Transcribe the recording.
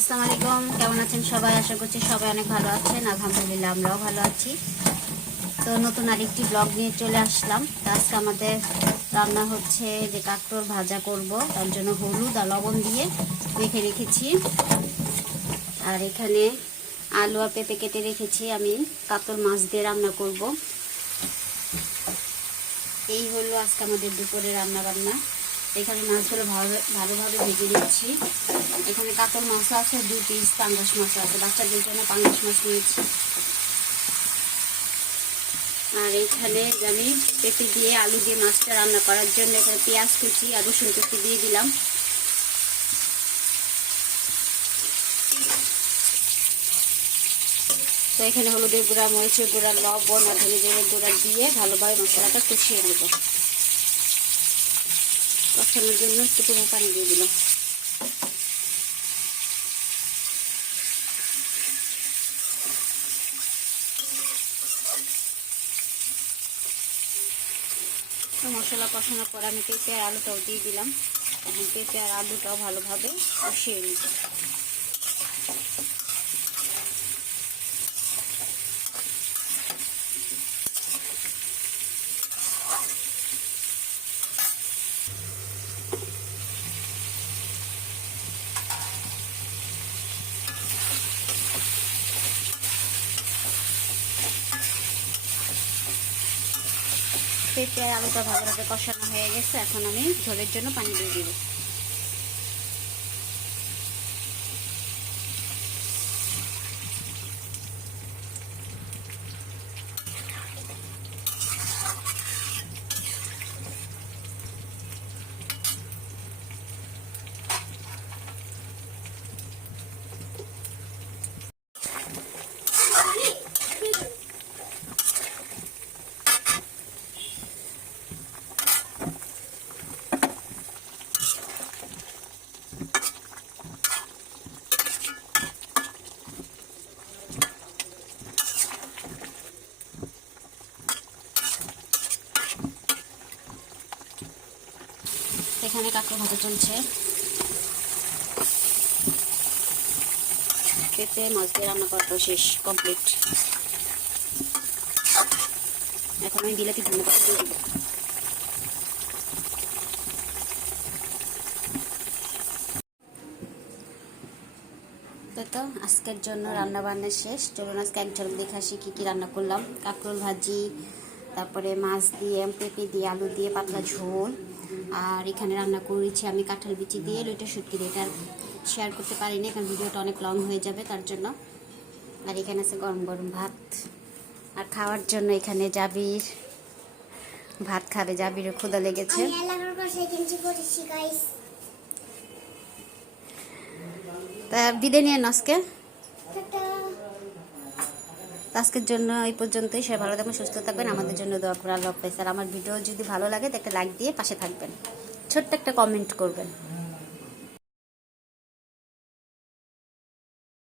আসসালামু আলাইকুম, কেমন আছেন সবাই? আশা করছি সবাই অনেক ভালো আছেন। আলহামদুলিল্লাহ আমরাও ভালো আছি। তো নতুন আরেকটি ব্লগ নিয়ে চলে আসলাম। তো আজকে আমাদের রান্না হচ্ছে যে কাঁকরোল ভাজা করব, তার জন্য হলুদ আর লবণ দিয়ে মেখে রেখেছি। আর এখানে আলু আর পেঁপে কেটে রেখেছি। আমি কাতল মাছ দিয়ে রান্না করব। এই হলো আজকে আমাদের দুপুরে রান্না বান্না। এখানে মাছগুলো ভালোভাবে ভেজে নিচ্ছি। এখানে কাতল মাছ আছে 2 পিস, পাঙ্গাস মাছ আছে, বাচ্চাদের জন্য পাঙ্গাস মাছ নিয়েছি। আর এখানে আমি পেঁপে দিয়ে আলু দিয়ে মাছটা রান্না করার জন্য এখানে পেঁয়াজ কুচি আর রসুন কুচি দিয়ে দিলাম। তো এখানে হলুদের গুঁড়া, মরিচের গুঁড়া, লবণ আর ধনে জিরে গুঁড়া দিয়ে ভালোভাবে মশলাটা কষিয়ে নেব। কষানোর জন্য একটু পানি দিয়ে দিলাম। তো মশলা কষানোর পর আমি পেঁপে আর আলুটাও দিয়ে দিলাম। এখন পেঁপে আর আলুটাও ভালোভাবে কষিয়ে নিব। পেঁপে আর আলুটা ভালোভাবে কষানো হয়ে গেছে। এখন আমি ঝোলের জন্য পানি দিয়ে দিব। এখানে কাঁকড়া ভাজা চলছে। পেঁপে মাছ দিয়ে রান্না করাটা শেষ, কমপ্লিট। এখন আমি বিলাতি ধনে পাতা দিয়ে দিব। তো আজকের জন্য রান্না বান্না শেষ। চলুন আজকে এক ঝলক দেখে আসি কী কী রান্না করলাম। কাঁকরোল ভাজি, তারপরে মাছ দিয়ে, পেঁপে দিয়ে, আলু দিয়ে পাতলা ঝোল। আর এখানে রান্না করেছি আমি কাঁঠাল বিচি দিয়ে লইটা শুটকি দিয়ে। এটা শেয়ার করতে পারিনি কারণ ভিডিওটা অনেক লং হয়ে যাবে তার জন্য। আর এখানে আছে গরম গরম ভাত। আর খাওয়ার জন্য এখানে জাবির ভাত খাবে, জাবিরও ক্ষুধা লেগেছে। তা বিদায় নিয়ে আজকে আজকের জন্য এই পর্যন্তই। সবাই ভালো থাকবেন, সুস্থ থাকবেন, আমাদের জন্য দোয়া করে আল্লাহ হাফেজ। আর আমার ভিডিও যদি ভালো লাগে তো একটা লাইক দিয়ে পাশে থাকবেন, ছোট্ট একটা কমেন্ট করবেন।